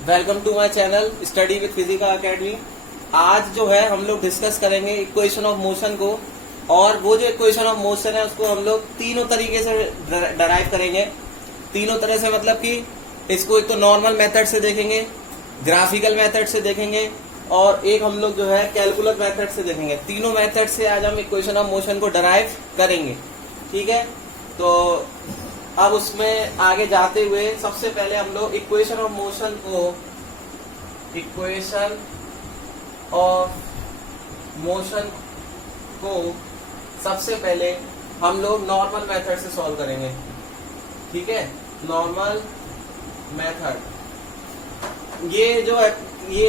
Welcome to my channel study with Physica Academy. आज जो है हम लोग डिस्कस करेंगे इक्वेशन ऑफ मोशन को, और वो जो इक्वेशन ऑफ मोशन है उसको हम लोग तीनों तरीके से डराइव करेंगे। तीनों तरह से मतलब कि इसको एक तो नॉर्मल मेथड से देखेंगे, ग्राफिकल मेथड से देखेंगे, और एक हम लोग जो है कैलकुलस मेथड से देखेंगे। तीनों मेथड से आज हम इक्वेशन ऑफ मोशन को डराइव करेंगे। ठीक है, तो अब उसमें आगे जाते हुए सबसे पहले हम लोग इक्वेशन ऑफ मोशन को सबसे पहले हम लोग नॉर्मल मेथड से सॉल्व करेंगे। ठीक है, नॉर्मल मेथड ये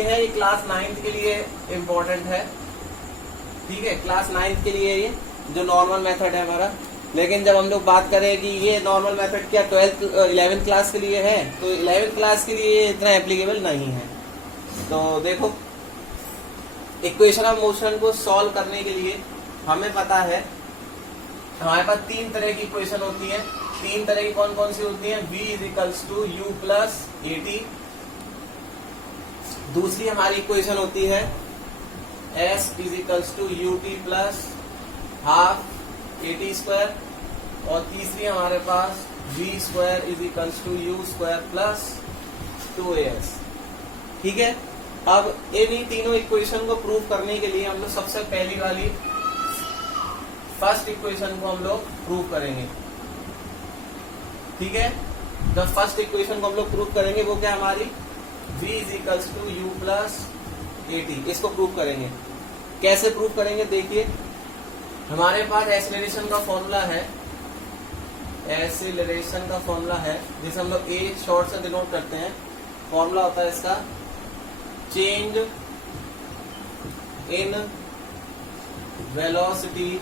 है क्लास 9th के लिए इम्पोर्टेंट है। ठीक है, क्लास 9th के लिए ये जो नॉर्मल मेथड है हमारा। लेकिन जब हम लोग बात करें कि ये नॉर्मल मेथड क्या 11th क्लास के लिए है, तो 11th क्लास के लिए इतना एप्लीकेबल नहीं है। तो देखो, इक्वेशन ऑफ मोशन को सॉल्व करने के लिए हमें पता है हमारे पास तीन तरह की इक्वेशन होती है। तीन तरह की कौन कौन सी होती है? v = u + at। दूसरी हमारी इक्वेशन होती है s = ut + ½ at², और तीसरी हमारे पास v² = u² + 2as। ठीक है, अब इन्हीं तीनों इक्वेशन को प्रूव करने के लिए हम लोग सबसे पहली वाली फर्स्ट इक्वेशन को हम लोग प्रूव करेंगे। ठीक है, जब फर्स्ट इक्वेशन को हम लोग प्रूव करेंगे वो क्या हमारी v = u + at, इसको प्रूव करेंगे। कैसे प्रूव करेंगे देखिए, हमारे पास एक्सीलरेशन का फॉर्मूला है, जिसे हम लोग a शॉर्ट से डिनोट करते हैं। फॉर्मूला होता है इसका change in velocity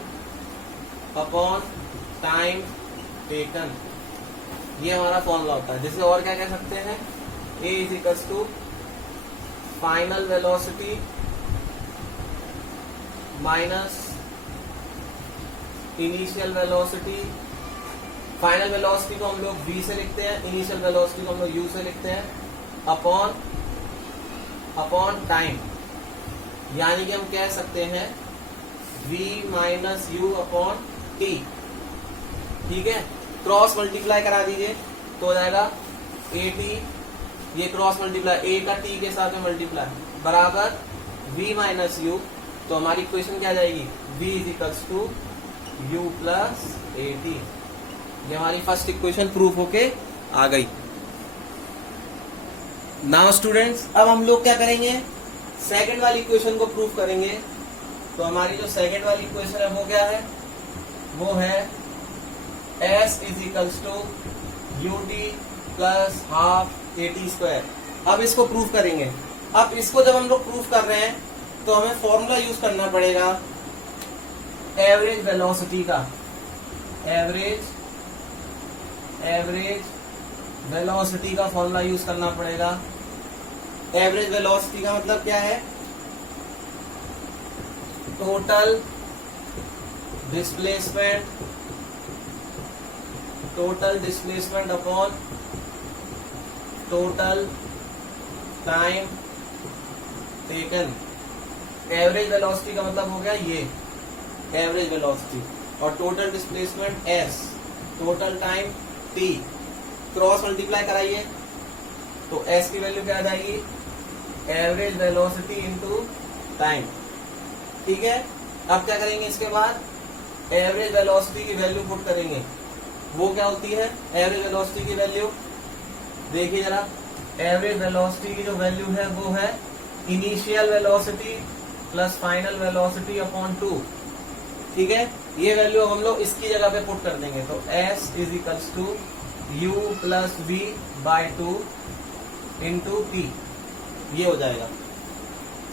upon time taken. ये हमारा फॉर्मूला होता है, जिसे और क्या कह सकते हैं? a = final velocity minus initial velocity. Final velocity को हम लोग v से लिखते हैं, इनिशियल वेलोसिटी को हम लोग u से लिखते हैं, अपॉन टाइम। यानी कि हम कह सकते हैं v - u/t। ठीक है, क्रॉस मल्टीप्लाई करा दीजिए तो हो जाएगा at, ये क्रॉस मल्टीप्लाई a का t के साथ में मल्टीप्लाई बराबर v - u। तो हमारी इक्वेशन क्या आ जाएगी? v = u + at। ये हमारी फर्स्ट इक्वेशन प्रूफ होके आ गई। नाउ स्टूडेंट्स, अब हम लोग क्या करेंगे? सेकंड वाली इक्वेशन को प्रूफ करेंगे। तो हमारी जो सेकंड वाली इक्वेशन है वो क्या है? वो है s = ut + ½ at²। अब इसको प्रूफ करेंगे। अब इसको जब हम लोग प्रूफ कर रहे हैं तो हमें फॉर्मूला यूज करना पड़ेगा एवरेज वेलोसिटी का। एवरेज वेलोसिटी का फॉर्मूला यूज करना पड़ेगा। एवरेज वेलोसिटी का मतलब क्या है? Total displacement upon total time taken. Average velocity का मतलब हो गया ये एवरेज वेलोसिटी, और total displacement s, total time t। Cross multiply कराइए तो s की वैल्यू क्या आ जाएगी? Average velocity into time. ठीक है, अब क्या करेंगे? इसके बाद एवरेज वेलोसिटी की वैल्यू पुट करेंगे। वो क्या होती है एवरेज वेलोसिटी की वैल्यू? देखिए जरा, एवरेज वेलोसिटी की जो वैल्यू है वो है initial velocity plus final velocity upon 2। ठीक है, ये वैल्यू हम लोग इसकी जगह पे पुट कर देंगे। तो s = u + v/2 × t, ये हो जाएगा।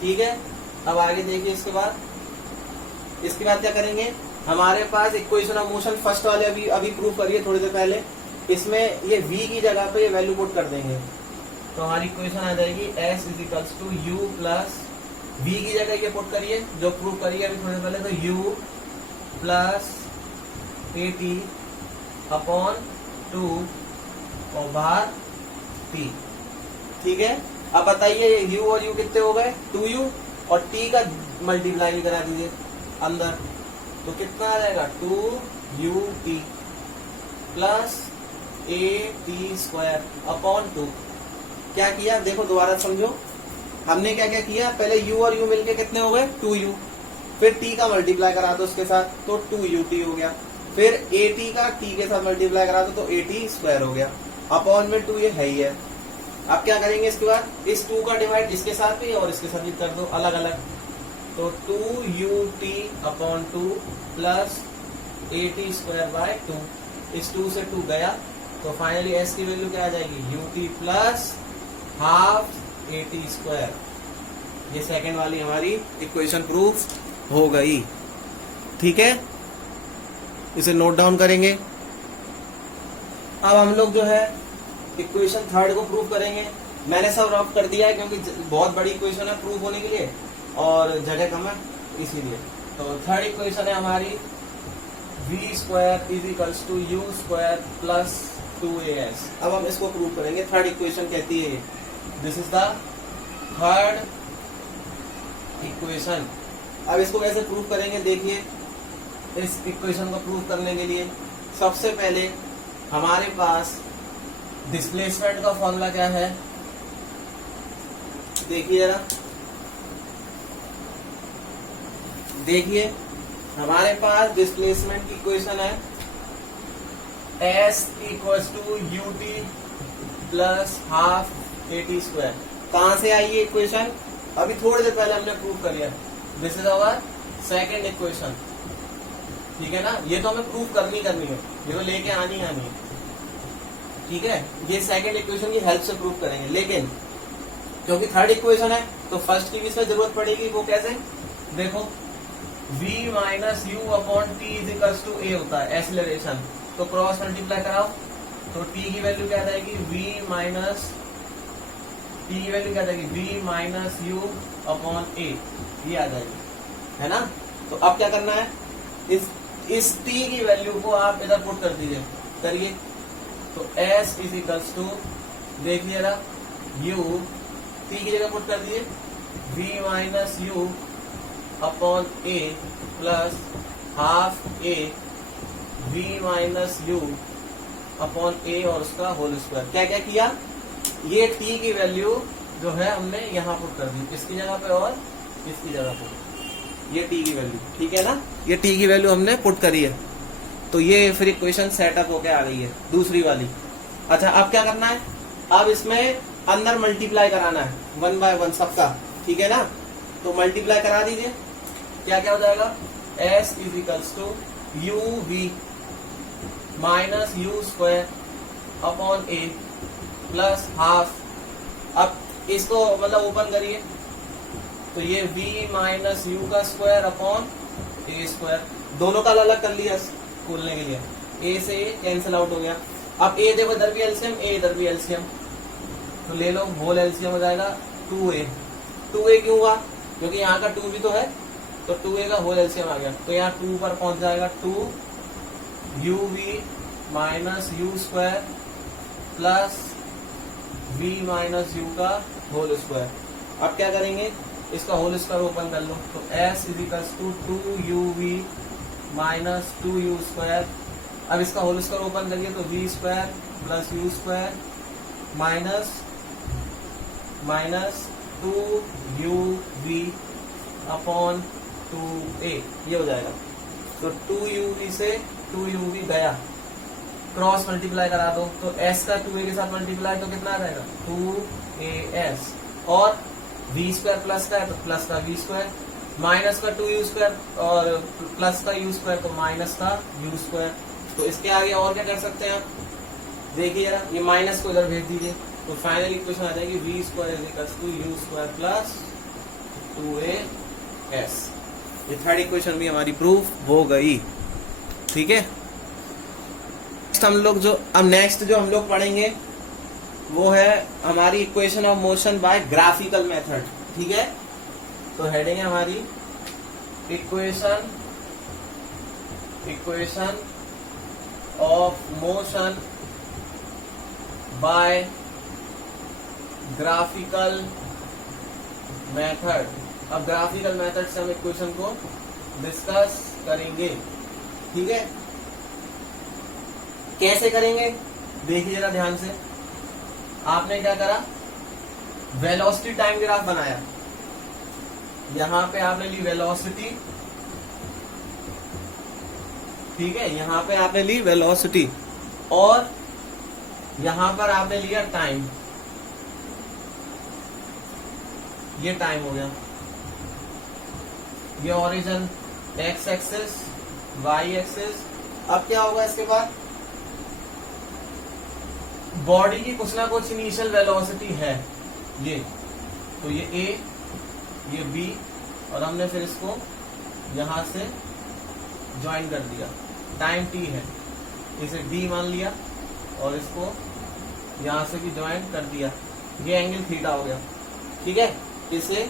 ठीक है, अब आगे देखिए। इसके बाद क्या करेंगे? हमारे पास इक्वेशन ऑफ मोशन फर्स्ट वाले अभी प्रूफ करिए थोड़ी देर पहले। इसमें ये v की जगह पे ये वैल्यू पुट कर देंगे तो हमारी इक्वेशन आ जाएगी s = u + v की जगह ये पुट करिए जो प्रूफ करिए अभी थोड़ी देर पहले। तो u + at/2 और बाहर t। ठीक है, अब बताइए u और u कितने हो गए 2u और t का मल्टीप्लाई करा दीजिए अंदर, तो कितना आ जाएगा 2ut प्लस at² अपॉन 2। क्या किया देखो दोबारा समझो, हमने क्या क्या किया, पहले u और u मिलके कितने हो गए 2u, फिर t का मल्टीप्लाई करा दो उसके साथ तो 2ut हो गया, फिर at का t के साथ मल्टीप्लाई करा दो तो at² हो गया, अपॉन में 2 ये है ही है। अब क्या करेंगे इसके बाद, इस 2 का डिवाइड इसके साथ भी और इसके साथ भी कर दो अलग अलग, तो 2ut अपॉन 2 प्लस at²/2, इस 2 से 2 गया तो फाइनली s की वैल्यू क्या आ जाएगी ut प्लस हाफ at²। ये सेकंड वाली हमारी इक्वेशन प्रूफ हो गई। ठीक है, इसे नोट डाउन करेंगे। अब हम लोग जो है इक्वेशन थर्ड को प्रूव करेंगे। मैंने सब रफ कर दिया है क्योंकि बहुत बड़ी इक्वेशन है प्रूव होने के लिए और जगह कम है इसीलिए। तो थर्ड इक्वेशन है हमारी v² = u² प्लस 2as। अब हम इसको प्रूव करेंगे। थर्ड इक्वेशन कहती है this is the third equation. अब इसको कैसे प्रूव करेंगे देखिए, इस इक्वेशन को प्रूव करने के लिए सबसे पहले हमारे पास डिस्प्लेसमेंट का फॉर्मूला क्या है देखिए जरा, देखिए हमारे पास डिस्प्लेसमेंट की इक्वेशन है s = ut plus half at²। कहां से आई ये इक्वेशन, अभी थोड़ी देर पहले हमने प्रूव कर लिया। This is our second equation. ठीक है ना, ये तो हमें प्रूव करनी है, ये तो लेके आनी है। ठीक है, ये सेकेंड इक्वेशन की हेल्प से प्रूव करेंगे, लेकिन क्योंकि थर्ड इक्वेशन है तो फर्स्ट की भी इसमें जरूरत पड़ेगी। वो कैसे, देखो v - u upon t = a होता है एक्सीलरेशन, तो क्रॉस मल्टीप्लाई कराओ तो t की वैल्यू क्या आ जाएगी v - u अपॉन a, ये आ जाएगी, है ना। तो अब क्या करना है, इस t की वैल्यू को आप इधर पुट कर दीजिए, करिए। तो s = देखिए जरा u t की जगह पुट कर दीजिए v - u upon a plus half a v - u upon a और उसका होल स्क्वायर। क्या क्या किया, ये t की वैल्यू जो है हमने यहाँ पुट कर दी, इसकी जगह पे और इसकी जगह पे, ये t की वैल्यू। ठीक है ना, ये t की वैल्यू हमने पुट करी है, तो ये फिर इक्वेशन सेटअप होके आ गई है दूसरी वाली। अच्छा अब क्या करना है, अब इसमें अंदर मल्टीप्लाई कराना है 1 by 1 सबका। ठीक है ना, तो मल्टीप्लाई करा दीजिए। क्या क्या हो जाएगा, s = uv minus u² upon a plus half. अब इसको मतलब ओपन करिए तो ये v - u² अपॉन a², दोनों का अलग कर लिया खोलने के लिए, a से a कैंसिल आउट हो गया। अब a देखो इधर भी एलसीएम, a इधर भी एलसीएम, तो ले लो होल एलसीएम हो जाएगा 2a। 2a क्यों हुआ, क्योंकि यहाँ का 2 भी तो है, तो 2a का होल एलसीएम आ गया, तो यहाँ 2 पर पहुंच जाएगा 2uv minus u² plus v - u का होल स्क्वायर। अब क्या करेंगे, इसका होल स्क्वायर ओपन कर लो, तो s = 2uv माइनस 2u²। अब इसका होल स्क्वायर ओपन करिए तो v² plus u² minus 2uv upon 2a, ये हो जाएगा। तो 2uv से 2uv गया, क्रॉस मल्टीप्लाई करा दो तो s का 2a के साथ मल्टीप्लाई तो कितना आ जाएगा 2as, और v² प्लस का है तो प्लस का v², माइनस का 2u² और प्लस का u² तो माइनस का u²। तो इसके आगे और क्या कर सकते हैं आप, देखिए जरा, ये माइनस को इधर भेज दीजिए, तो फाइनल इक्वेशन आ जाएगी v² = u² प्लस 2as। ये थर्ड इक्वेशन भी हमारी प्रूफ हो गई। ठीक है, नेक्स्ट जो हम लोग पढ़ेंगे वो है हमारी equation of motion by graphical method. ठीक है, तो हेडिंग है हमारी equation of motion by graphical method. अब ग्राफिकल मेथड से हम इक्वेशन को डिस्कस करेंगे, ठीक है। कैसे करेंगे देखिए जरा ध्यान से। आपने क्या करा, वेलोसिटी टाइम ग्राफ बनाया। यहां पे आपने ली वेलोसिटी, ठीक है, यहां पे आपने ली वेलोसिटी और यहां पर आपने लिया टाइम। ये टाइम हो गया, ये origin X axis, Y axis. अब क्या होगा इसके बाद, बॉडी की कुछ ना कुछ इनिशियल वेलोसिटी है ये, तो ये ए, ये बी, और हमने फिर इसको यहां से ज्वाइन कर दिया। टाइम टी है, इसे डी मान लिया और इसको यहां से भी ज्वाइन कर दिया। ये एंगल थीटा हो गया, ठीक है। इसे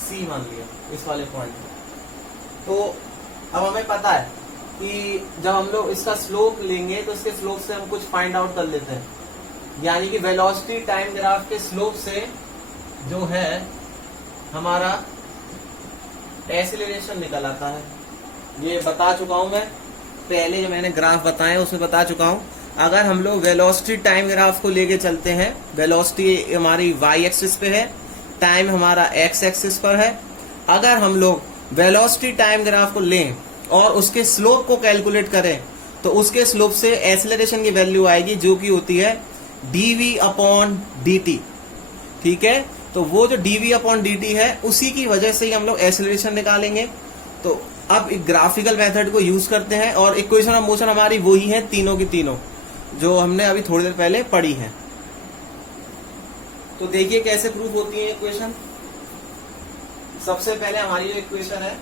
सी मान लिया इस वाले पॉइंट पे। तो अब हमें पता है कि जब हम लोग इसका स्लोप लेंगे तो इसके स्लोप से हम कुछ फाइंड आउट कर लेते हैं, यानी कि वेलोसिटी टाइम ग्राफ के स्लोप से जो है हमारा एक्सीलरेशन निकल आता है। ये बता चुका हूं मैं पहले, जो मैंने ग्राफ बताए उसमें बता चुका हूं। अगर हम लोग वेलोसिटी टाइम ग्राफ को लेके चलते हैं, वेलोसिटी हमारी वाई एक्सिस पे है, टाइम हमारा एक्स एक्सिस पर है। अगर हम लोग वेलोसिटी टाइम ग्राफ को लें और उसके स्लोप को कैलकुलेट करें तो उसके स्लोप से एक्सेलरेशन की वैल्यू आएगी जो कि होती है dv अपॉन dt, ठीक है। तो वो जो dv अपॉन dt है उसी की वजह से ही हम लोग एक्सेलरेशन निकालेंगे। तो अब एक ग्राफिकल मेथड को यूज करते हैं और इक्वेशन ऑफ मोशन हमारी वही है तीनों की तीनों जो हमने अभी थोड़ी देर पहले पढ़ी है। तो देखिए कैसे प्रूफ होती है इक्वेशन। सबसे पहले हमारी जो इक्वेशन है,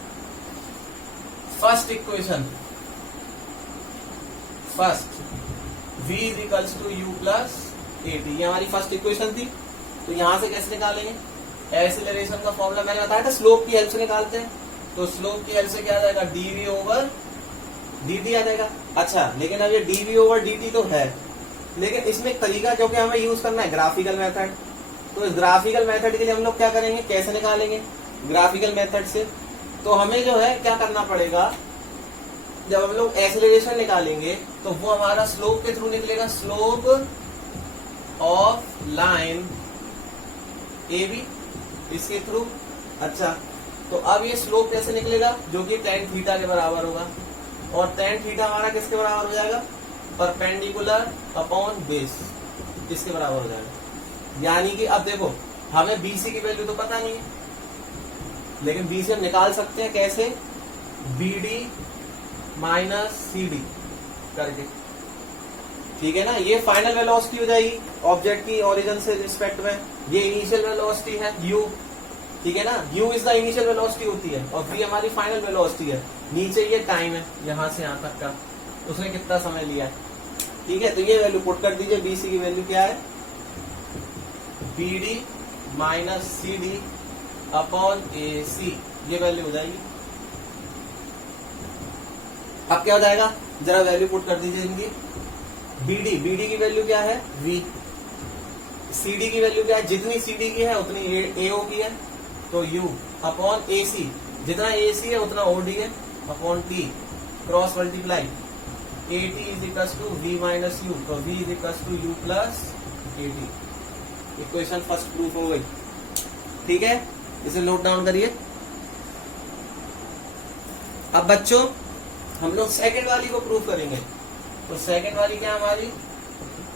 first equation, first v is equals to u plus a t, ये हमारी फर्स्ट इक्वेशन थी। तो यहां से कैसे निकालेंगे, एक्सीलरेशन का फॉर्मूला मैंने बताया था, स्लोप की हेल्प से निकालते हैं। तो स्लोप की हेल्प से क्या आ जाएगा, dv ओवर dt आ जाएगा। अच्छा, लेकिन अब ये dv ओवर dt तो है, लेकिन इसमें एक तरीका क्योंकि हमें यूज करना है ग्राफिकल मेथड। तो इस ग्राफिकल मेथड के लिए हम लोग क्या करेंगे, कैसे निकालेंगे ग्राफिकल मेथड से। तो हमें जो है क्या करना पड़ेगा, जब हम लोग एक्सीलरेशन निकालेंगे तो वो हमारा स्लोप के थ्रू निकलेगा, slope of line A B, इसके थ्रू। अच्छा, तो अब ये स्लोप कैसे निकलेगा, जो कि tan थीटा के बराबर होगा। और tan थीटा हमारा किसके बराबर हो जाएगा, परपेंडिकुलर अपॉन बेस, किसके बराबर हो जाएगा। यानी कि अब देखो हमें BC की वैल्यू तो पता नहीं है, लेकिन BC हम निकाल सकते हैं कैसे, BD माइनस CD करके, ठीक है ना। ये फाइनल वेलोसिटी हो जाएगी ऑब्जेक्ट की ओरिजिन से रिस्पेक्ट में। ये इनिशियल वेलोसिटी है u, ठीक है ना। u is the initial velocity होती है और v हमारी फाइनल वेलोसिटी है। नीचे ये टाइम है यहां से यहां तक का, उसने कितना समय लिया है, ठीक है। तो ये वैल्यू पुट कर दीजिए, BC की वैल्यू क्या है, BD minus CD upon AC, ये वैल्यू हो जाएगी। अब क्या हो जाएगा, जरा वैल्यू पुट कर दीजिए इनकी। BD की वैल्यू क्या है, V, CD की वैल्यू क्या है, जितनी CD की है उतनी AO की है, तो U अपॉन AC, जितना AC है उतना OD है, upon T, cross multiply, AT is equal to V minus U, तो V is equal to U plus AT। Equation first proof हो गई, ठीक है। इसे नोट डाउन करिए। अब बच्चों हम लोग सेकंड वाली को प्रूफ करेंगे। तो सेकंड वाली क्या हमारी,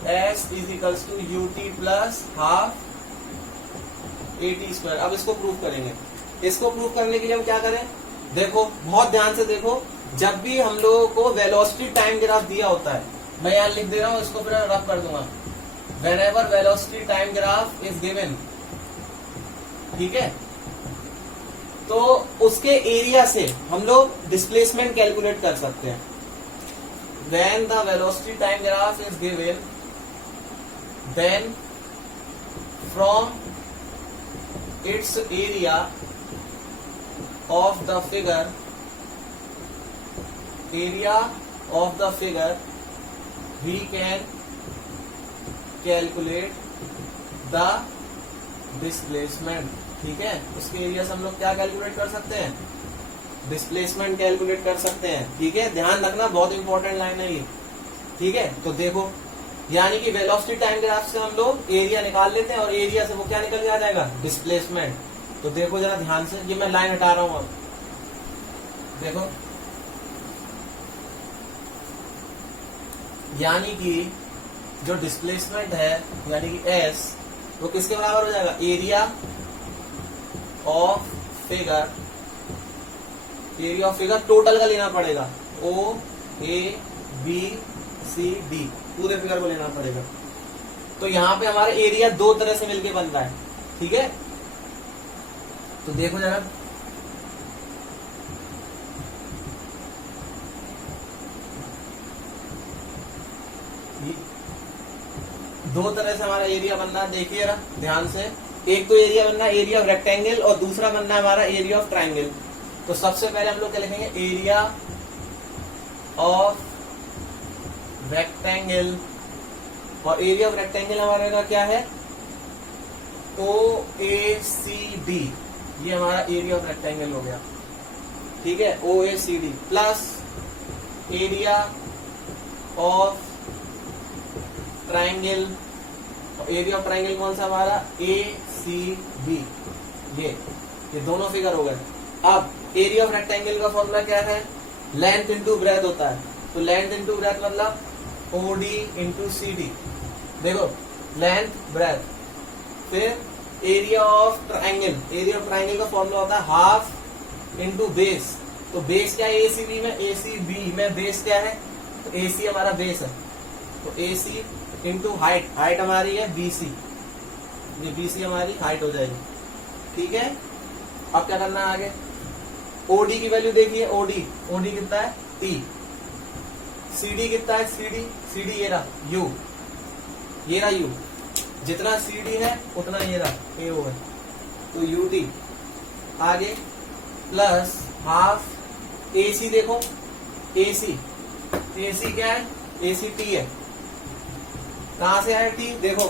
S is equals to UT plus half AT square. अब इसको प्रूफ करेंगे। इसको प्रूफ करने के लिए हम क्या करें, देखो बहुत ध्यान से देखो, जब भी हम लोगों को वेलोसिटी टाइम ग्राफ दिया होता है, मैं यहां लिख दे रहा हूं, इसको फिर रफ कर दूंगा। Whenever velocity time graph is given, ठीक है, तो उसके एरिया से हम लोग डिस्प्लेसमेंट कैलकुलेट कर सकते हैं। When the velocity time graph is given, then from its area of the figure, we can calculate the displacement, ठीक है, उसके एरिया से हम लोग क्या कैलकुलेट कर सकते हैं, डिस्प्लेसमेंट कैलकुलेट कर सकते हैं, ठीक है, ध्यान रखना, बहुत इंपॉर्टेंट लाइन है ये, ठीक है। तो देखो, यानी कि वेलोसिटी टाइम ग्राफ से हम लोग एरिया निकाल लेते हैं और एरिया से वो क्या निकल के आ जाएगा, डिस्प्लेसमेंट। तो देखो जरा ध्यान से, ये मैं लाइन हटा रहा हूं, अब देखो, यानी कि जो डिस्प्लेसमेंट है यानी कि एस, वो किसके बराबर हो जाएगा, area of figure, area of figure total का लेना पड़ेगा, ओ ए बी सी डी, पूरे फिगर को लेना पड़ेगा। तो यहां पे हमारा एरिया दो तरह से मिलके बनता है, ठीक है। तो देखो जरा, दो तरह से हमारा एरिया बनना है, देखिए जरा ध्यान से। एक तो एरिया बनना है एरिया ऑफ रेक्टेंगल और दूसरा बनना है हमारा एरिया ऑफ ट्राइंगल। तो सबसे पहले हम लोग क्या लिखेंगे, एरिया ऑफ रेक्टेंगल, और एरिया ऑफ रेक्टेंगल हमारे का क्या है, ओ ए सी डी, ये हमारा एरिया ऑफ रेक्टेंगल हो गया, ठीक है, O A C D plus area of triangle, area of triangle कौन सा हमारा, ए सी बी, ये दोनों फिगर हो गए। अब एरिया ऑफ रेक्टेंगल का फॉर्मूला क्या है, लेंथ इंटू ब्रेथ होता है। तो लेंथ इंटू ब्रेथ मतलब ओडी इंटू सी डी, देखो लेंथ ब्रेथ, फिर area of triangle, area of triangle का फॉर्मूला होता है हाफ इंटू बेस। तो बेस क्या है, ए सी बी में, ए सी बी में बेस क्या है, तो ए सी हमारा बेस है, तो ए सी इंटू हाइट, हाइट हमारी है बीसी, ये बीसी हमारी हाइट हो जाएगी, ठीक है। अब क्या करना है आगे, ओडी की वैल्यू देखिए, ओडी कितना है, टी, सीडी कितना है, सीडी ये रहा यू, ये रहा यू, जितना सीडी है उतना ये रहा ए ओ है, तो यू टी, आगे प्लस हाफ एसी, देखो एसी क्या है, एसी टी है, कहां से आया टी, देखो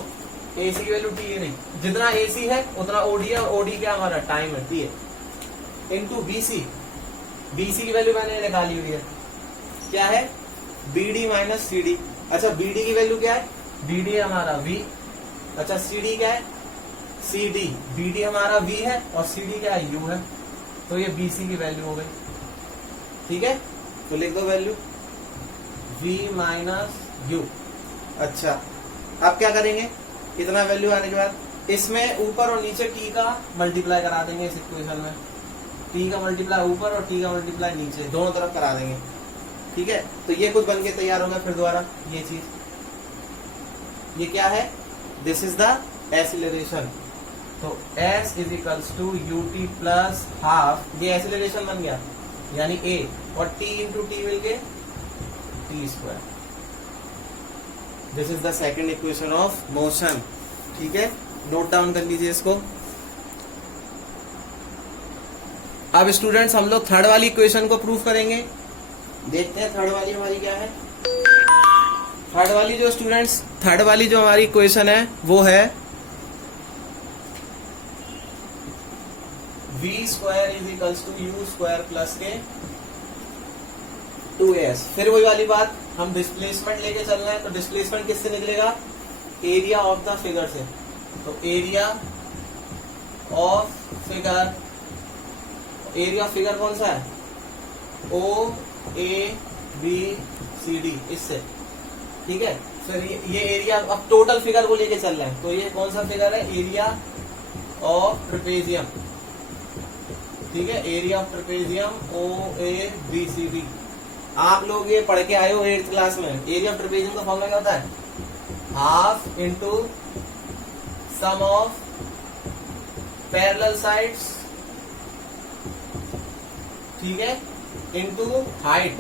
एसी की वैल्यू टी है नहीं, जितना एसी है उतना ओडी है, और ओडी क्या हमारा टाइम है टी है, इंटू बीसी, बीसी की वैल्यू मैंने निकाली हुई है, क्या है, बीडी माइनस सीडी। अच्छा बीडी की वैल्यू क्या है, बीडी है हमारा वी, अच्छा सीडी क्या है, सीडी, बीडी हमारा वी है और सीडी क्या है, यू है, तो ये बीसी की वैल्यू हो गई, ठीक है। तो लिख दो वैल्यू वी माइनस यू। अच्छा अब क्या करेंगे, इतना वैल्यू आने के बाद इसमें ऊपर और नीचे टी का मल्टीप्लाई करा देंगे, इस इक्वेशन में टी का मल्टीप्लाई ऊपर और टी का मल्टीप्लाई नीचे, दोनों तरफ करा देंगे, ठीक है। तो ये कुछ बन के तैयार होगा, फिर दोबारा ये चीज, ये क्या है, दिस इज द एक्सीलरेशन। तो s is equals to u t plus half, ये एक्सीलरेशन बन गया, यानी a, और t इंटू टी मिल के T square. This is the second equation of motion, ठीक है, नोट डाउन कर लीजिए इसको। अब स्टूडेंट्स हम लोग थर्ड वाली इक्वेशन को प्रूफ करेंगे, देखते हैं थर्ड वाली हमारी क्या है। थर्ड वाली जो हमारी इक्वेशन है वो है v square is equals to u square plus के 2s। फिर वही वाली बात, हम डिस्प्लेसमेंट लेके चल रहे हैं, तो डिस्प्लेसमेंट किससे निकलेगा, एरिया ऑफ द फिगर से। तो area of figure, area of figure कौन सा है, O A B C D, इससे, ठीक है। फिर ये एरिया, अब टोटल फिगर को लेके चल रहे हैं, तो ये कौन सा फिगर है, एरिया ऑफ ट्रेपेजियम, ठीक है, area of trapezium O A B C D. आप लोग ये पढ़ के आए हो 8th क्लास में, एरिया ऑफ ट्रेपेजियम का फॉर्मूला क्या होता है, half into sum of parallel sides, ठीक है, इंटू हाइट,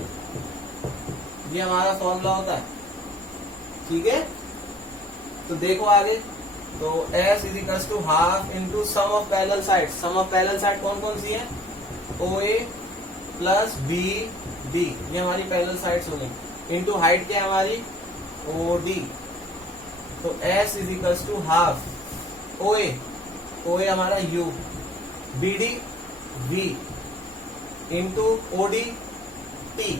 ये हमारा फॉर्मूला होता है, ठीक है। तो देखो आगे, तो s is equal to half into sum of parallel side, sum of parallel side कौन कौन सी है, O A plus B D, ये हमारी पैरेलल साइड्स हो गई, इंटू हाइट क्या है हमारी, ओ डी। तो s is equal to half O A O A हमारा u, B D v into O D T,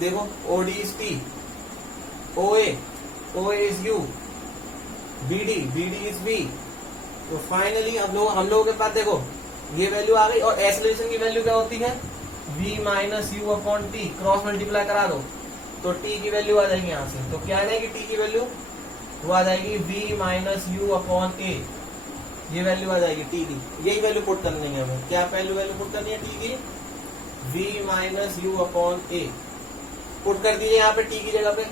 देखो O D is T, O A is u, B D is v। तो finally हम लोगों के पास देखो ये value आ गई, और एक्सेलरेशन की वैल्यू क्या होती है, v minus you upon T, cross multiply करा दो तो t की वैल्यू आ जाएगी यहाँ से। तो क्या आ जाएगी t की वैल्यू, वो आ जाएगी v माइनस यू अपॉन ए, ये वैल्यू आ जाएगी t की। यही वैल्यू पुट करनी है हमें, क्या वैल्यू पुट करनी है t की, v minus you upon A put कर दीजिए यहाँ पे t की जगह पे।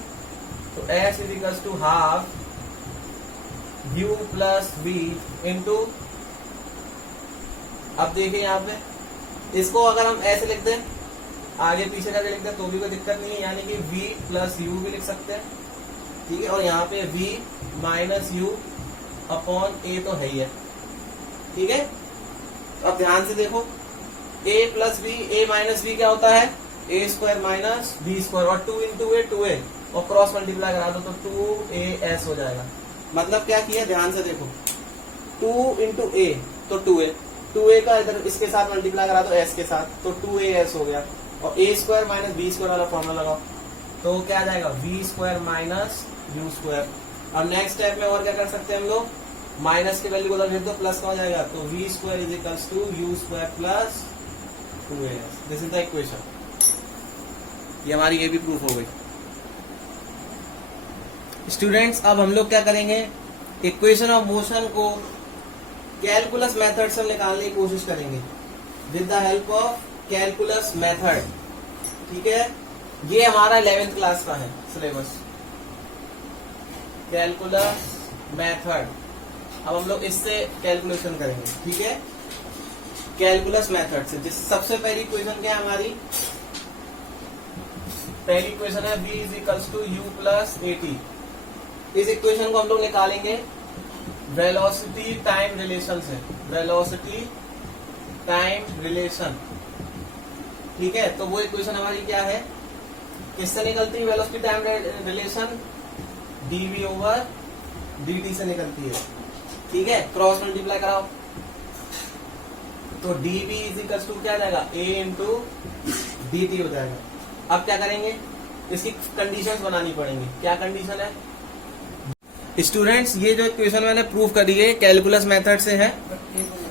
तो s is equal to half u plus v into, अब देखिए यहाँ पे इसको अगर हम ऐसे लिख दें, आगे पीछे करके लिख दें तो भी कोई दिक्कत नहीं है, यानी कि v प्लस यू भी लिख सकते हैं, ठीक है। और यहाँ पे v माइनस यू अपॉन ए तो है ही है, ठीक है। अब ध्यान से देखो, a plus B, A minus B क्या होता है, A square minus B square, और 2 इंटू ए 2a, और क्रॉस मल्टीप्लाई करा दो तो 2as हो जाएगा। मतलब क्या किया, ध्यान से देखो, 2 इंटू ए तो 2a का इधर इसके साथ मल्टीप्लाई करा दो s के साथ, तो 2as हो गया, और a square minus B square वाला फॉर्मूला लगाओ तो क्या आ जाएगा, v square minus u square. अब नेक्स्ट स्टेप में और क्या कर सकते हैं हम लोग, माइनस की वैल्यू को उधर लिख दो, प्लस का हो जाएगा, तो v square is equals to u square plus 2as। This is the equation, ये हमारी ये भी प्रूफ हो गई। स्टूडेंट्स अब हम लोग क्या करेंगे, इक्वेशन ऑफ मोशन को कैलकुलस मेथड से निकालने की कोशिश करेंगे with the help of calculus method, ठीक है। ये हमारा 11th क्लास का है सिलेबस, कैलकुलस मेथड। अब हम लोग इससे कैलकुलेशन करेंगे, ठीक है, कैलकुलस मेथड से। जिस सबसे पहली इक्वेशन क्या है हमारी, पहली इक्वेशन है v is equals to u plus a t. इस इक्वेशन को हम लोग निकालेंगे वेलोसिटी टाइम रिलेशन से, वेलोसिटी टाइम रिलेशन, ठीक है। तो वो इक्वेशन हमारी क्या है, किससे निकलती है velocity time relation, dv over dt से निकलती है, ठीक है। क्रॉस मल्टीप्लाई कराओ तो dv इज इक्वल्स टू क्या आ जाएगा, a इंटू dt हो जाएगा। अब क्या करेंगे, इसकी कंडीशंस बनानी पड़ेंगी। क्या कंडीशन है स्टूडेंट्स, ये जो इक्वेशन मैंने प्रूव करी है कैलकुलस मेथड से है,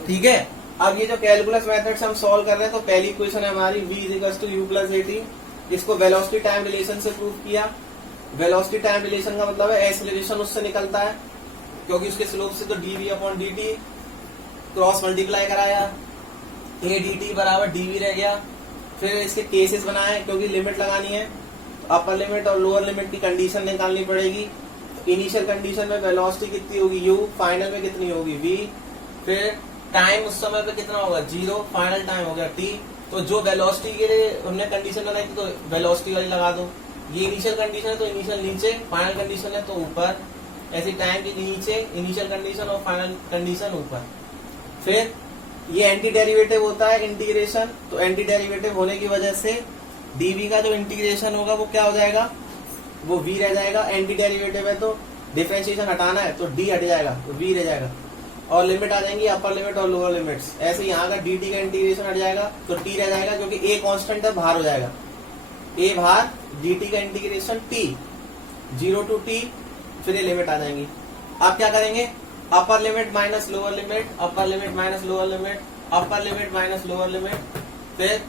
ठीक है। अब ये जो कैलकुलस मेथड से हम सॉल्व कर रहे हैं, तो पहली इक्वेशन है हमारी v is equals to u plus a t. इसको वेलोसिटी टाइम रिलेशन से प्रूव किया। वेलोसिटी टाइम रिलेशन का मतलब है एक्सेलरेशन उससे निकलता है, क्योंकि उसके स्लोप से तो dv upon dt, cross multiply कराया, a dt बराबर dv रह गया। फिर इसके केसेस बनाए, क्योंकि लिमिट लगानी है, अपर लिमिट और लोअर लिमिट की कंडीशन निकालनी पड़ेगी। इनिशियल कंडीशन में वेलोसिटी कितनी होगी u, फाइनल में कितनी होगी v, फिर टाइम उस समय पे कितना होगा 0, फाइनल टाइम हो गया t। तो जो वेलोसिटी के लिए हमने कंडीशन बनाई थी तो वेलोसिटी वाली लगा दो। ये इनिशियल कंडीशन है तो इनिशियल नीचे, फाइनल कंडीशन है तो ऊपर, ऐसी टाइम के नीचे इनिशियल कंडीशन और फाइनल कंडीशन ऊपर। फिर ये एंटी डेरिवेटिव होता है इंटीग्रेशन, तो एंटी डेरिवेटिव होने की वजह से dv का जो इंटीग्रेशन होगा वो क्या हो जाएगा, वो v रह जाएगा। एंटी डेरिवेटिव है तो डिफरेंशिएशन हटाना है तो d हट जाएगा तो v रह जाएगा, और लिमिट आ जाएंगी अपर लिमिट और लोअर लिमिट्स। ऐसे यहाँ का dt का इंटीग्रेशन हट जाएगा तो t रह जाएगा, क्योंकि a कांस्टेंट है, बाहर हो जाएगा, a बाहर, dt का इंटीग्रेशन t 0 टू t, फिर ये लिमिट आ जाएंगी। आप क्या करेंगे, upper limit minus lower limit, upper limit minus lower limit, upper limit minus lower limit, फिर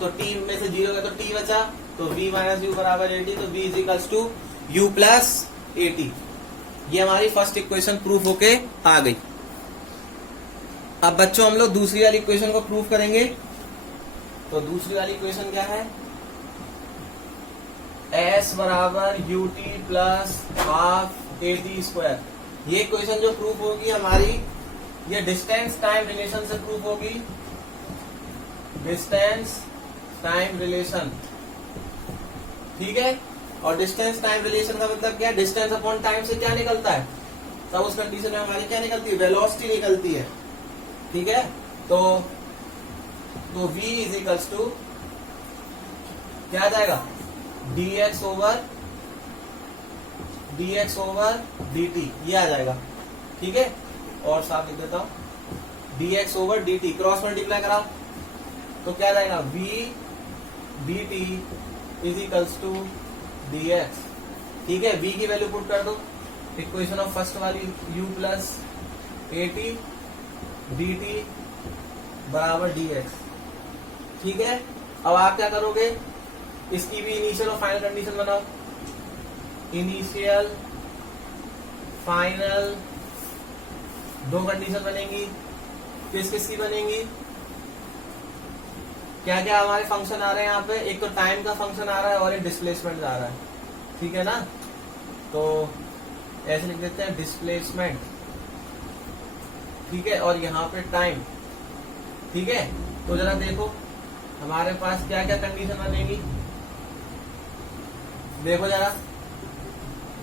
तो t में से 0 गया तो t बचा, तो v माइनस यू बराबर ए टी, तो v is equals to u plus a t. ये हमारी फर्स्ट इक्वेशन प्रूफ होके आ गई। अब बच्चों हम लोग दूसरी वाली इक्वेशन को प्रूफ करेंगे। तो दूसरी वाली इक्वेशन क्या है, s बराबर you t plus half A T square. ये इक्वेशन जो प्रूफ होगी हमारी, ये डिस्टेंस टाइम रिलेशन से प्रूफ होगी, डिस्टेंस टाइम रिलेशन, ठीक है। और डिस्टेंस टाइम रिलेशन का मतलब क्या है, डिस्टेंस अपॉन टाइम से क्या निकलता है, तब उस कंडीशन में हमारी क्या निकलती है, वेलोसिटी निकलती है, ठीक है। तो v इज इक्वल्स टू क्या आ जाएगा, dx ओवर dt, ये आ जाएगा, ठीक है। और साथ लिख देता हूं, dx over dt, cross multiply कराओ तो क्या जाएगा, v dt is equals to dx। ठीक है, v की वैल्यू पुट कर दो, इक्वेशन ऑफ फर्स्ट वाली u प्लस at dt बराबर dx। ठीक है, अब आप क्या करोगे, इसकी भी इनिशियल और फाइनल कंडीशन बनाओ। इनिशियल फाइनल दो कंडीशन बनेंगी, किस किस की बनेंगी, क्या क्या हमारे फंक्शन आ रहे हैं यहाँ पे, एक तो टाइम का फंक्शन आ रहा है और एक डिस्प्लेसमेंट आ रहा है। ठीक है ना, तो ऐसे लिख देते हैं डिस्प्लेसमेंट। ठीक है, और यहाँ पे टाइम। ठीक है, तो जरा देखो हमारे पास क्या क्या कंडीशन बनेगी, देखो जरा।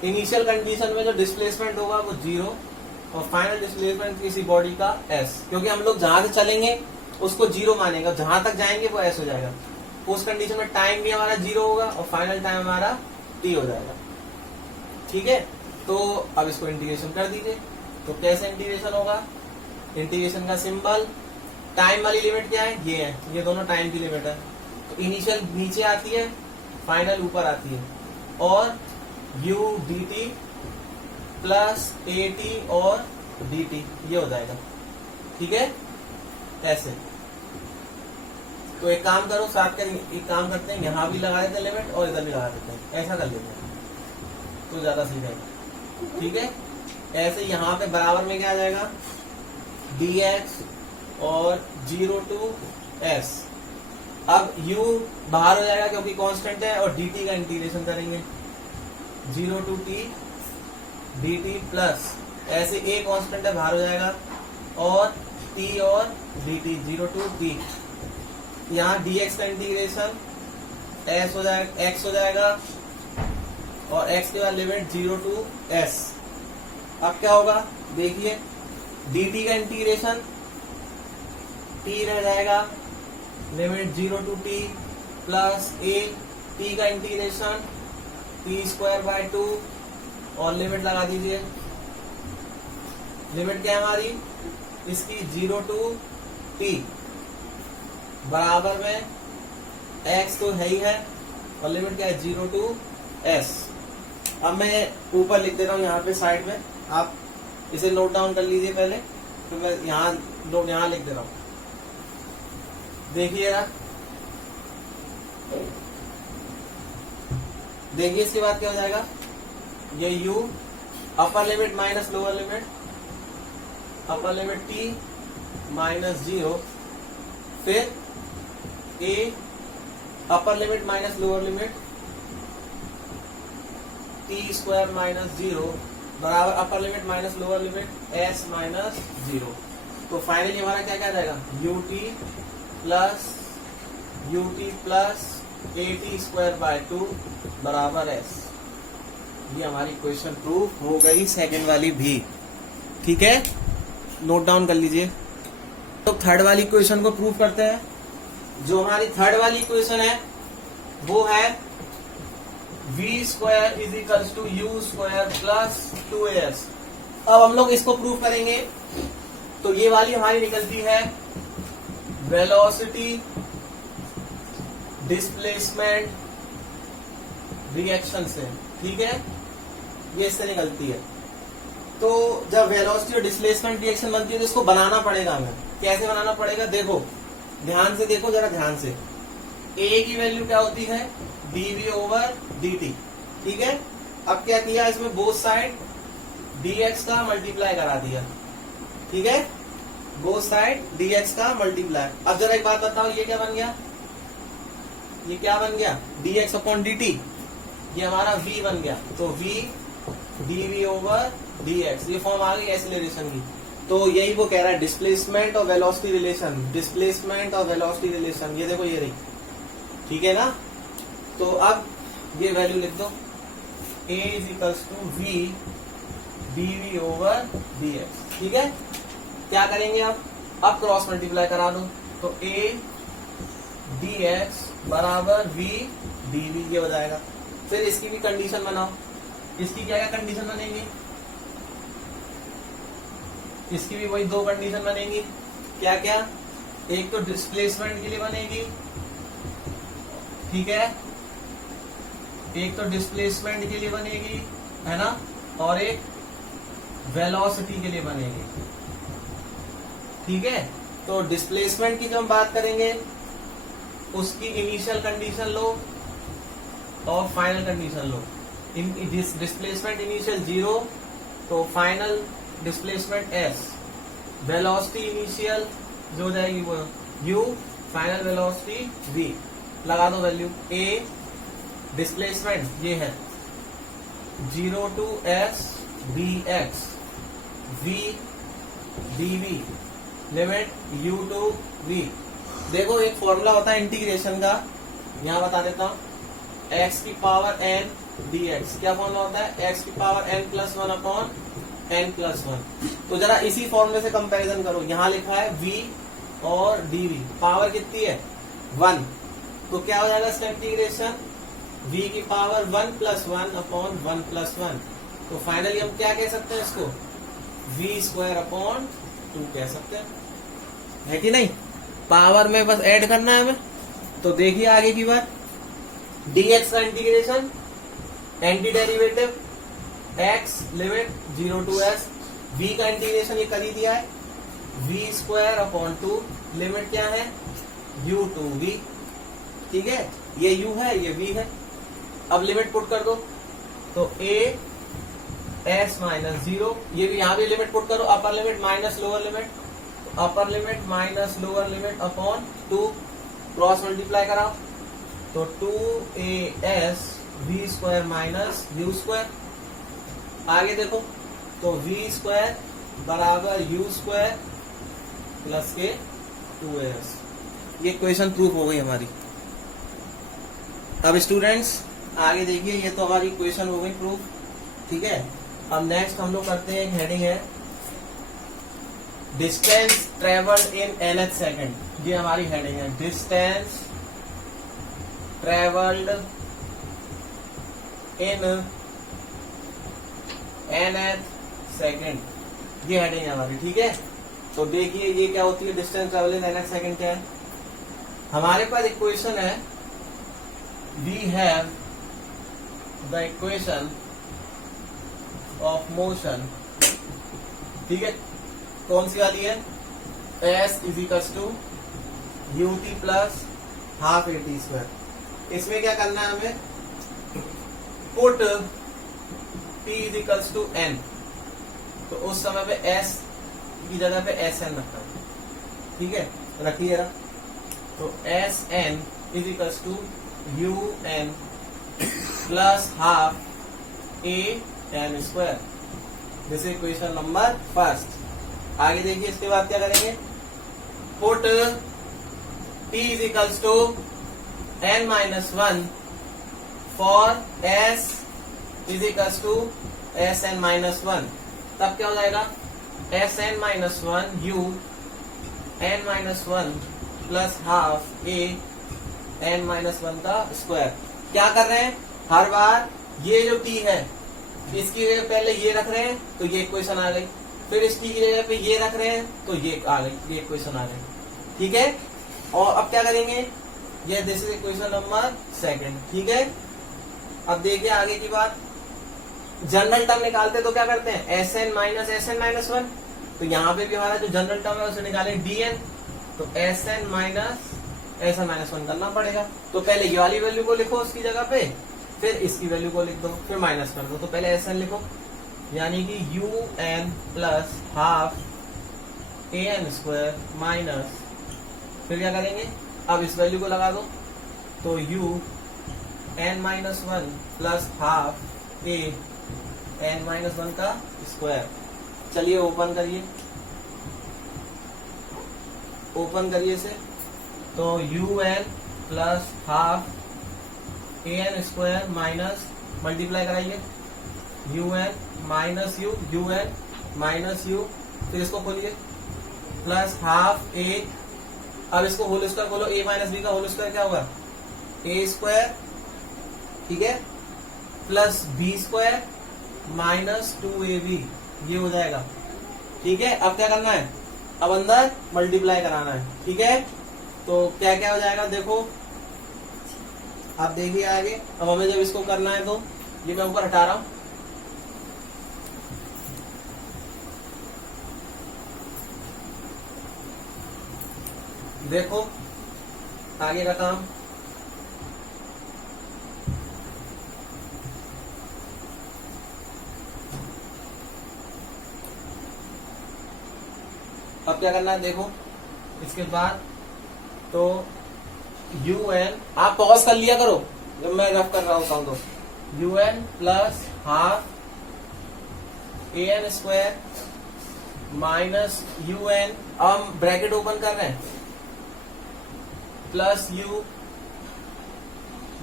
इनिशियल कंडीशन में जो डिस्प्लेसमेंट होगा वो 0 और फाइनल डिस्प्लेसमेंट किसी बॉडी का s, क्योंकि हम लोग जहां से चलेंगे उसको 0 मानेगा, जहां तक जाएंगे वो s हो जाएगा। उस कंडीशन में टाइम भी हमारा 0 होगा और फाइनल टाइम हमारा t हो जाएगा। ठीक है, तो अब इसको इंटीग्रेशन कर दीजिए। तो कैसे इंटीग्रेशन होगा, इंटीग्रेशन का सिंबल, टाइम वाली लिमिट क्या है, ये है, ये दोनों टाइम की लिमिट है। तो इनिशियल नीचे आती है, फाइनल ऊपर आती है, और u dt प्लस at और dt ये हो जाएगा। ठीक है, ऐसे। तो एक काम करो, साथ कर एक काम करते हैं, यहां भी लगा देते हैं लिमिट और इधर भी लगा देते हैं, ऐसा कर लेते हैं तो ज्यादा सही रहेगा। ठीक है, ऐसे यहां पे बराबर में क्या आ जाएगा, dx और 0 to s। अब u बाहर हो जाएगा क्योंकि कांस्टेंट है, और dt का इंटीग्रेशन करेंगे 0 to t dt प्लस ऐसे a कांस्टेंट है बाहर हो जाएगा, और t और dt 0 to t। यहाँ dx का इंटीग्रेशन s हो जाएगा, x हो जाएगा, और x के बाद लिमिट 0 to s। अब क्या होगा देखिए, dt का इंटीग्रेशन t रह जाएगा, limit 0 to t plus a, t का इंटीग्रेशन t स्क्वायर बाय 2 और लिमिट लगा दीजिए। लिमिट क्या है हमारी इसकी, 0 to t बराबर में x तो है ही है, और लिमिट क्या है 0 to s। अब मैं ऊपर लिख दे रहा हूं यहाँ पे साइड में, आप इसे नोट डाउन कर लीजिए पहले, तो मैं यहाँ लिख दे रहा हूं। देखिएगा, देखिए इसके बाद क्या हो जाएगा, ये u upper limit minus lower limit, upper limit t minus 0, फिर a upper limit minus lower limit t square minus 0 बराबर upper limit minus lower limit s minus 0। तो फाइनली हमारा क्या क्या आ जाएगा, ut plus at square by 2 बराबर s। ये हमारी क्वेश्चन प्रूफ हो गई, सेकंड वाली भी। ठीक है, नोट डाउन कर लीजिए। तो थर्ड वाली क्वेश्चन को प्रूफ करते हैं। जो हमारी थर्ड वाली क्वेश्चन है वो है v square is equals to u square plus 2as। अब हम लोग इसको प्रूफ करेंगे, तो ये वाली हमारी निकलती है वेलोसिटी डिस्प्लेसमेंट रिएक्शन से। ठीक है, ये इससे निकलती है। तो जब वेलोसिटी और डिस्प्लेसमेंट रिएक्शन बनती है तो इसको बनाना पड़ेगा हमें। कैसे बनाना पड़ेगा, देखो ध्यान से, देखो जरा ध्यान से। a की वैल्यू क्या होती है, dv ओवर dt। ठीक है, अब क्या किया, इसमें बोथ साइड dx का मल्टीप्लाई करा दिया। ठीक है, बोथ साइड dx का मल्टीप्लाई। अब जरा एक बात बताओ, ये क्या बन गया, ये क्या बन गया, dx अपॉन dt, ये हमारा v बन गया। तो v dv ओवर dx, ये फॉर्म आ गई एक्सीलरेशन की। तो यही वो कह रहा है, डिस्प्लेसमेंट और वेलोसिटी रिलेशन, डिस्प्लेसमेंट और वेलोसिटी रिलेशन, ये देखो ये रही। ठीक है ना, तो अब ये वैल्यू लिख दो, a is equals to v dv over dx। ठीक है, क्या करेंगे अब क्रॉस मल्टीप्लाई करा दो, तो a dx बराबर v dv ये हो जाएगा। फिर इसकी भी कंडीशन बनाओ, इसकी क्या क्या कंडीशन बनेगी, इसकी भी वही दो कंडीशन बनेगी। क्या क्या? एक तो डिस्प्लेसमेंट के लिए बनेगी, ठीक है, एक तो डिस्प्लेसमेंट के लिए बनेगी, है ना, और एक वेलोसिटी के लिए बनेगी, ठीक है। तो डिस्प्लेसमेंट की जो हम बात करेंगे उसकी इनिशियल कंडीशन लो और फाइनल कंडीशन लो। डिस्प्लेसमेंट इनिशियल 0 तो final displacement s, velocity initial जो हो जाएगी वो u, फाइनल वेलोसिटी v। लगा दो वैल्यू। a डिस्प्लेसमेंट ये है 0 to s dx, v dv, limit u to v। देखो एक फॉर्मूला होता है इंटीग्रेशन का, यहां बता देता हूं, x की पावर n dx। क्या फॉर्मूला होता है? x की पावर n+1 अपॉन n+1। तो जरा इसी फॉर्मूले से कंपैरिजन करो। यहां लिखा है v और dv, पावर कितनी है? 1। तो क्या हो जाएगा इसका इंटीग्रेशन? v की पावर 1+1 अपॉन 1+1। तो फाइनली हम क्या कह सकते हैं इसको? v² अपॉन 2 कह सकते हैं, है कि नहीं? पावर में बस ऐड करना है हमें। तो देखिए आगे की बात, dx का integration, anti derivative x limit 0 to s, v का इंटीग्रेशन ये कर ही दिया है, v² अपॉन 2, लिमिट क्या है? u to v, ठीक है। ये u है, ये v है। अब लिमिट पुट कर दो, तो a s माइनस 0, ये भी यहां भी लिमिट पुट करो, upper limit minus lower limit, upper limit minus lower limit upon 2, cross multiply कराओ, तो 2as v² माइनस u²। आगे देखो, तो v² बराबर u² प्लस के 2as। ये क्वेश्चन प्रूफ हो गई हमारी। अब स्टूडेंट्स आगे देखिए, ये तो हमारी क्वेश्चन हो गई प्रूफ, ठीक है। अब नेक्स्ट हम लोग करते हैं, एक हेडिंग है distance travelled in nth second. ये हमारी हेडिंग है, distance travelled in nth second, ये हेडिंग है हमारी, ठीक है। तो देखिए ये क्या होती है, distance travel in nth second क्या है। हमारे पास इक्वेशन है, we have the equation of motion, ठीक है। कौन सी वाली है? s is equal to ut plus half at²। इसमें क्या करना है हमें? Put t is equal to n, तो उस समय पे s की जगह पे sn रखना है, ठीक है, रखिए जरा। तो sn is equal to un plus half an²। This is equation number first. आगे देखिए इसके बाद क्या करेंगे? Put t is equal to n-1 for s is equal to sn-1। तब क्या हो जाएगा? sn-1 u n-1 plus half a n-1 का स्क्वायर। क्या कर रहे हैं? हर बार ये जो t है इसकी जगह पहले ये रख रहे हैं, तो ये इक्वेशन आ गई, फिर इस t की जगह पे ये रख रहे हैं, तो ये आ गई, ये इक्वेशन आ गई, ठीक है। और अब क्या करेंगे? ये this is equation number second, ठीक है। अब देखिए आगे की बात, जनरल टर्म निकालते तो क्या करते हैं? sn-1, तो यहाँ पे भी हमारा जो जनरल टर्म है उसे निकाले dn, तो sn-1 करना पड़ेगा। तो पहले ये वाली वैल्यू को लिखो उसकी जगह पे, फिर इसकी वैल्यू को लिख दो, फिर माइनस कर दो। तो पहले sn लिखो, यानी कि un plus half an² minus, फिर क्या करेंगे? अब इस वैल्यू को लगा दो, तो un-1 प्लस हाफ an-1 का स्क्वायर। चलिए ओपन करिए, ओपन करिए इसे, तो un plus half an² minus, multiply कराइए, un माइनस u, फिर इसको खोलिए, प्लस हाफ a। अब इसको होल स्क्वायर खोलो, a माइनस b का होल स्क्वायर क्या होगा? a², ठीक है, प्लस b² माइनस 2ab, ये हो जाएगा ठीक है, अब क्या करना है, अब अंदर मल्टीप्लाई कराना है। ठीक है, तो क्या क्या हो जाएगा देखो, आप देखिए आगे। अब हमें जब इसको करना है तो ये मैं ऊपर हटा रहा हूं, देखो आगे का काम। अब क्या करना है देखो, इसके बाद तो un, आप पॉज कर लिया करो जब मैं रफ कर रहा होता हूं, तो un plus half an square minus un, अब हम ब्रैकेट ओपन कर रहे हैं, plus u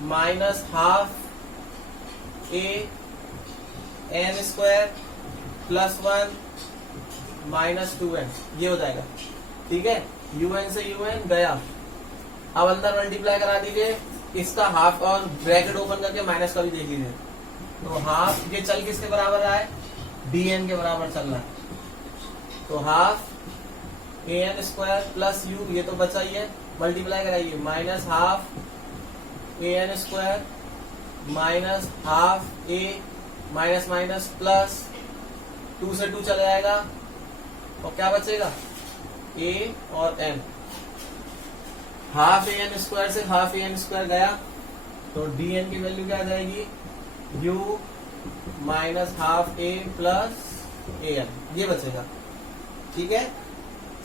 minus half a n square plus 1 minus 2n, ये हो जाएगा। ठीक है, un से un गया, अब अंदर मल्टीप्लाई करा दीजिए, इसका हाफ और ब्रैकेट ओपन करके माइनस का भी देख लीजिए, तो हाफ ये चल किसके बराबर रहा है, dn के बराबर चल रहा है, तो half an square plus u, ये तो बचा ही है, मल्टीप्लाई कराइए, minus half an square minus half a minus minus plus 2 से 2 चला जाएगा, और क्या बचेगा a और n, हाफ an स्क्वायर से हाफ an स्क्वायर गया, तो dn की वैल्यू क्या आ जाएगी, u minus half a plus an, ये बचेगा। ठीक है,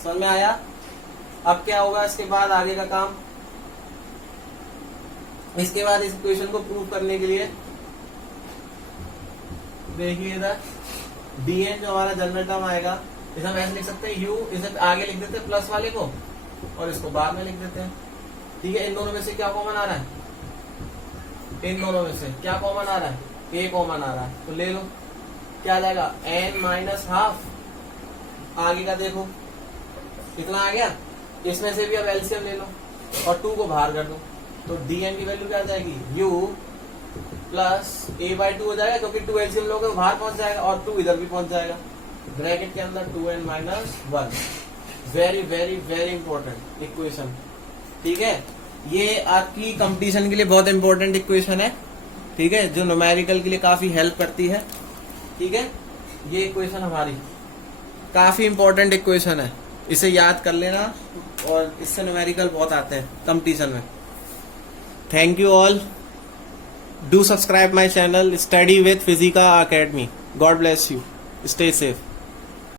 समझ में आया। अब क्या होगा इसके बाद आगे का काम, इसके बाद इस इक्वेशन को प्रूव करने के लिए देखिए इधर dn जो हमारा जनरल टर्म आएगा, इसे हम ऐसे लिख सकते हैं, u इसे आगे लिख देते हैं प्लस वाले को, और इसको बाद में लिख देते हैं। ठीक है, इन दोनों में से क्या कॉमन आ रहा है, इन दोनों में से क्या कॉमन आ रहा है, a कॉमन आ रहा है, तो ले लो, क्या आ जाएगा n माइनस हाफ, आगे का देखो कितना आ गया, इसमें से भी अब एलसीएम ले लो और 2 को बाहर कर दो, तो dn की वैल्यू क्या आ जाएगी, u प्लस a/2 हो जाएगा, क्योंकि 2 एलसीएम लोगे तो बाहर पहुंच जाएगा और 2 इधर भी पहुंच जाएगा, ब्रैकेट के अंदर 2n minus 1, very very very important equation. ठीक है, ये आपकी कंपटीशन के लिए बहुत इंपॉर्टेंट इक्वेशन है। ठीक है, जो न्यूमेरिकल के लिए काफी हेल्प करती है। ठीक है, ये इक्वेशन हमारी काफी इंपॉर्टेंट इक्वेशन है, इसे याद कर लेना, और इससे न्यूमेरिकल बहुत आते हैं कंपटीशन में। Thank you all, do subscribe my channel study with Physica Academy. God bless you, stay safe.